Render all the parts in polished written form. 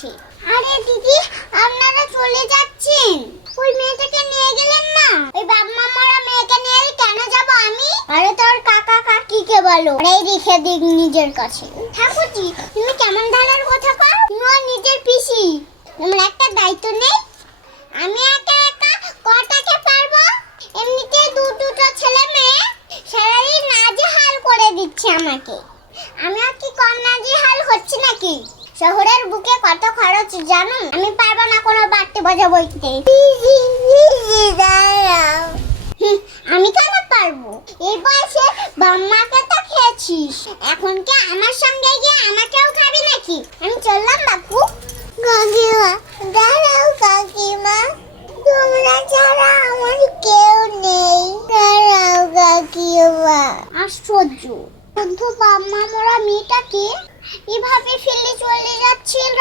আছে। আরে দিদি, আপনারা চলে যাচ্ছেন, ওই মেয়েটাকে নিয়ে গেলেন না? ওই বাবা মারা মেয়েকে নিয়ে কেন যাব আমি? আরে তোর কাকা কাকিকে বলো, এই রেখে দিক নিজের কাছে। ঠাকুরজি, তুমি কেমন ধারার কথা কও? তুমি নিজের পিসি, তোমার একটা দায়িত্ব নেই? আমি একা একা কটাকে পারবো? এমনিতে দুটো ছেলে মেয়ে সারাদিন নাজেহাল করে দিচ্ছে আমাকে। আমি আর কি কম নাজেহাল হচ্ছে নাকি? শহরের বুকে কত খরচ জানো? আমি পারবো না কোনো বাড়তি বোঝা বইতে। আমি কেন পারবো? এই বয়সে বাম্মাকে তো খেয়েছিস, এখন কি আমার সঙ্গে গিয়ে আমাকেও খাবি নাকি? আমি চললাম বাপু। কাকিমা দাঁড়াও, কাকিমা তোমরা ছাড়া আমার কেউ নেই, দাঁড়াও কাকিমা। আশ্চর্য, বন্ধু বাম্মা মোরা মেয়েটাকে এভাবে ফেলে চলে যাচ্ছিল।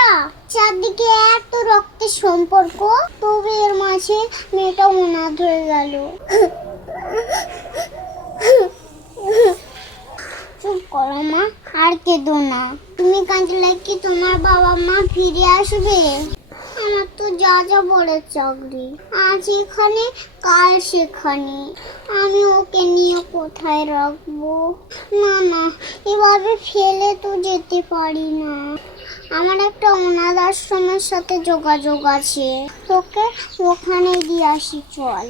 চারদিকে এত রক্তের সম্পর্ক, তবে এর মাঝে মেয়েটা অনাথ হয়ে গেল। চুপ করো মা, আর কেঁদো না। তুমি কাঁদলে কি তোমার বাবা মা ফিরে আসবে? আমার তো যা যা বড় চাকরি, আজ এখানে কাল সেখানে, আমি ওকে নিয়ে কোথায় রাখবো? না না, এভাবে ফেলে তো যেতে পারি না। আমার একটা অনাথ আশ্রমের সাথে যোগাযোগ আছে, তোকে ওখানে দিয়ে আসি চল।